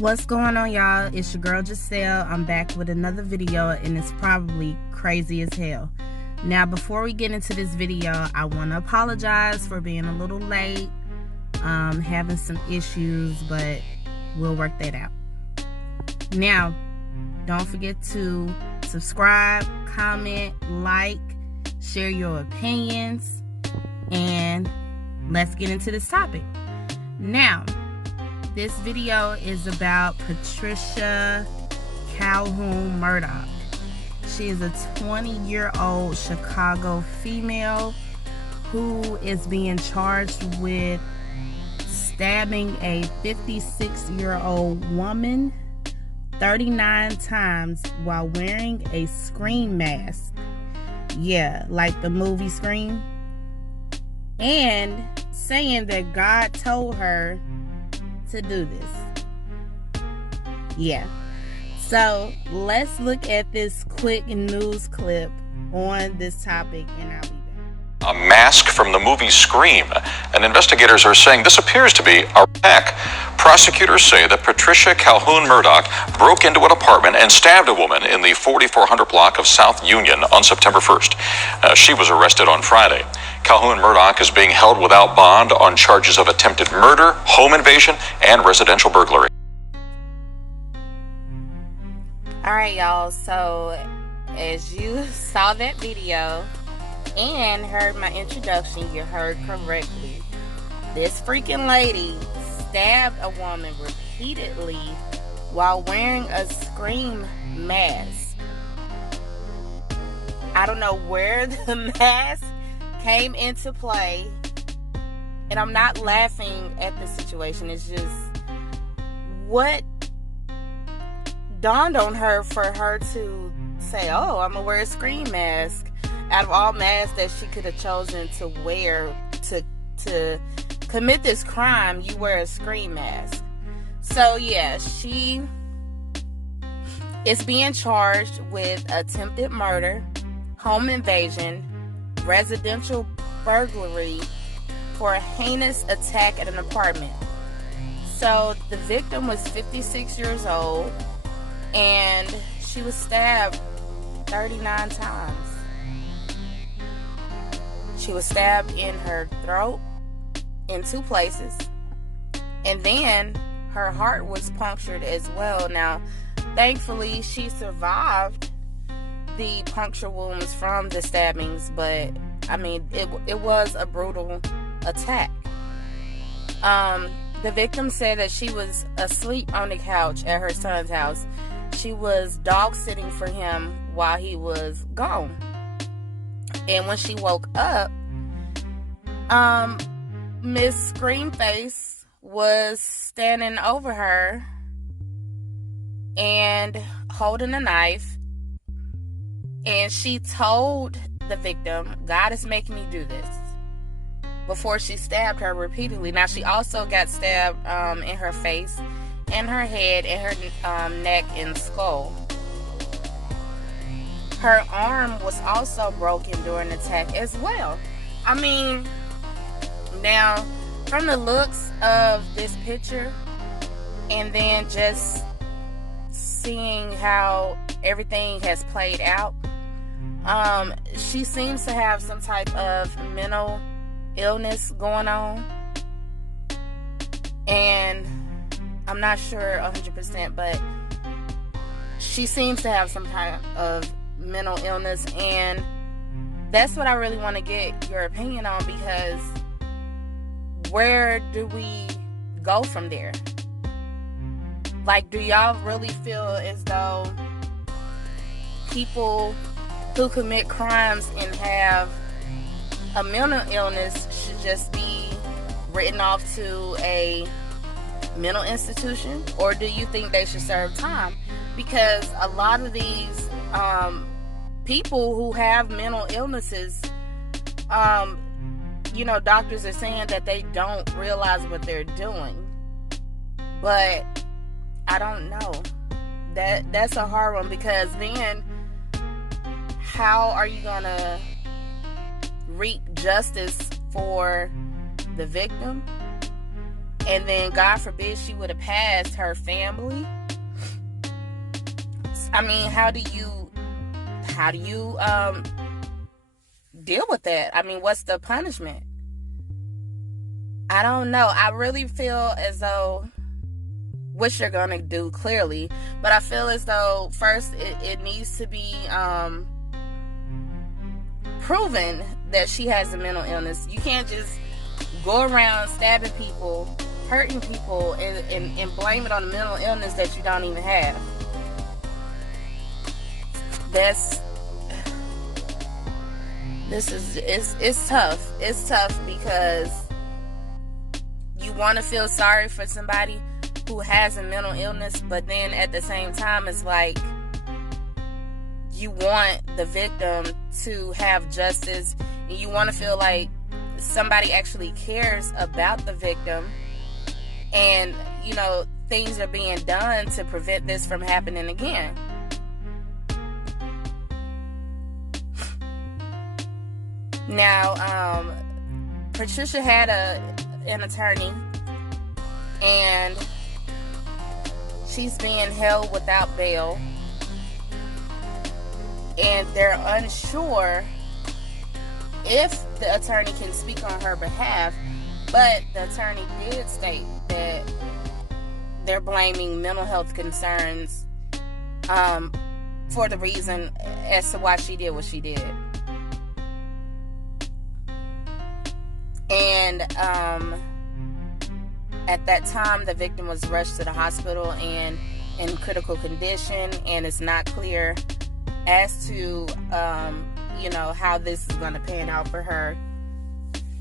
What's going on, y'all? It's your girl Giselle. I'm back with another video, and it's probably crazy as hell. Now, before we get into this video, I want to apologize for being a little late, having some issues, but we'll work that out. Now, don't forget to subscribe, comment, like, share your opinions, and let's get into this topic. Now, this video is about Patricia Calhoun Murdoch. She is a 20-year-old Chicago female who is being charged with stabbing a 56-year-old woman 39 times while wearing a Scream mask. Yeah, like the movie Scream. And saying that God told her to do this. Yeah. So let's look at this quick news clip on this topic, and I'll be back. A mask from the movie Scream, and investigators are saying this appears to be a wreck. Prosecutors say that Patricia Calhoun Murdoch broke into an apartment and stabbed a woman in the 4400 block of South Union on September 1st. She was arrested on Friday. Calhoun Murdoch is being held without bond on charges of attempted murder, home invasion, and residential burglary. Alright, y'all, so as you saw that video and heard my introduction, you heard correctly. This freaking lady stabbed a woman repeatedly while wearing a Scream mask. I don't know where the mask came into play, and I'm not laughing at the situation. It's just what dawned on her for her to say, oh, I'm gonna wear a Scream mask. Out of all masks that she could have chosen to wear to commit this crime, you wear a Scream mask. So yeah, she is being charged with attempted murder, home invasion, residential burglary for a heinous attack at an apartment. So the victim was 56 years old, and she was stabbed 39 times. She was stabbed in her throat in 2 places, and then her heart was punctured as well. Now, thankfully, she survived the puncture wounds from the stabbings, but I mean, it was a brutal attack. The victim said that she was asleep on the couch at her son's house. She was dog sitting for him while he was gone. And when she woke up, Miss Screamface was standing over her and holding a knife. And she told the victim, God is making me do this, before she stabbed her repeatedly. Now, she also got stabbed in her face, in her head, in her neck, and skull. Her arm was also broken during the attack as well. I mean, now, from the looks of this picture, and then just seeing how everything has played out, she seems to have some type of mental illness going on, and I'm not sure 100%, but she seems to have some type of mental illness, and that's what I really want to get your opinion on, because where do we go from there? Like, do y'all really feel as though people who commit crimes and have a mental illness should just be written off to a mental institution, or do you think they should serve time? Because a lot of these people who have mental illnesses, doctors are saying that they don't realize what they're doing. But I don't know. That's a hard one, because then how are you gonna reap justice for the victim and then God forbid she would have passed, her family. I mean, how do you deal with that? I mean, what's the punishment? I don't know. I really feel as though, which you're gonna do clearly, but I feel as though first it needs to be proven that she has a mental illness. You can't just go around stabbing people, hurting people, and blame it on a mental illness that you don't even have. It's tough. It's tough because you want to feel sorry for somebody who has a mental illness, but then at the same time, it's like you want the victim to have justice, and you want to feel like somebody actually cares about the victim, and things are being done to prevent this from happening again. Now, Patricia had an attorney, and she's being held without bail, and they're unsure if the attorney can speak on her behalf, but the attorney did state that they're blaming mental health concerns for the reason as to why she did what she did. And at that time, the victim was rushed to the hospital and in critical condition, and it's not clear as to how this is going to pan out for her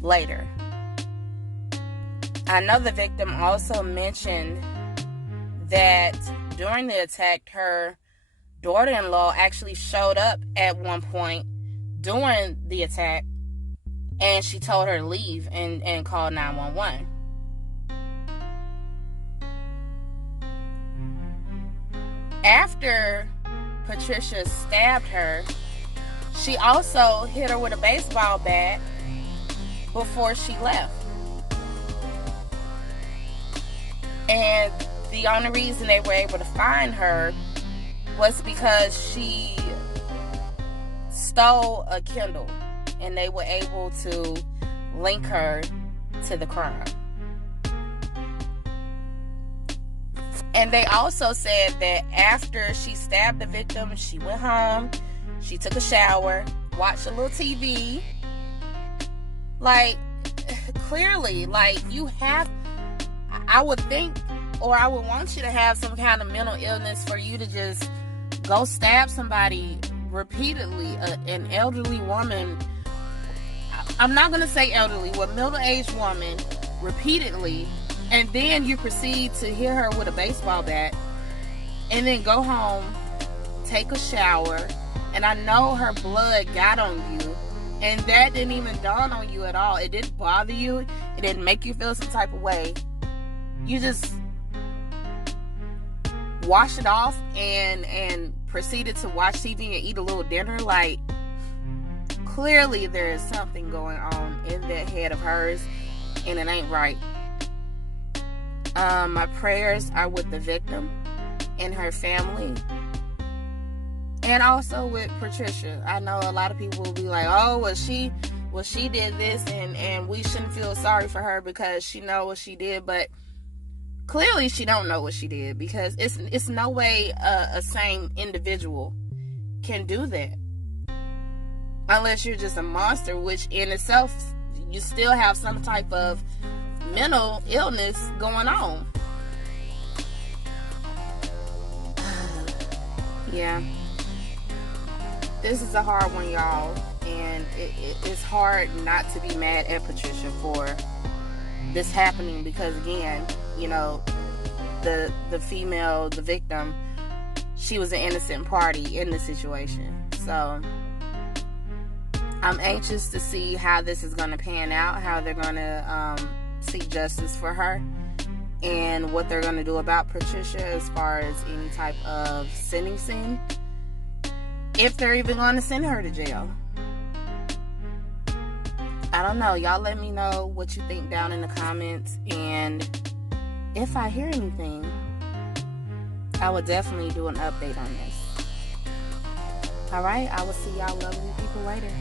later. I know the victim also mentioned that during the attack, her daughter-in-law actually showed up at one point during the attack, and she told her to leave and call 911. After Patricia stabbed her, she also hit her with a baseball bat before she left. And the only reason they were able to find her was because she stole a Kindle, and they were able to link her to the crime. And they also said that after she stabbed the victim, she went home, she took a shower, watched a little TV. Like, clearly, like, you have, I would think, or I would want you to have some kind of mental illness for you to just go stab somebody repeatedly, an elderly woman. I'm not going to say elderly, a middle-aged woman repeatedly, and then you proceed to hit her with a baseball bat, and then go home, take a shower, and I know her blood got on you, and that didn't even dawn on you at all. It didn't bother you. It didn't make you feel some type of way. You just washed it off and proceeded to watch TV and eat a little dinner. Like, clearly there is something going on in that head of hers, and it ain't right. My prayers are with the victim and her family, and also with Patricia. I know a lot of people will be like, oh, well she did this, and we shouldn't feel sorry for her because she know what she did. But clearly she don't know what she did, because it's no way a sane individual can do that unless you're just a monster, which in itself you still have some type of mental illness going on. Yeah, this is a hard one, y'all, and it's hard not to be mad at Patricia for this happening, because again, the female, the victim, she was an innocent party in the situation. So I'm anxious to see how this is going to pan out, how they're going to seek justice for her, and what they're going to do about Patricia as far as any type of sentencing, if they're even going to send her to jail. I don't know. Y'all let me know what you think down in the comments, and if I hear anything, I will definitely do an update on this. Alright, I will see y'all lovely people later.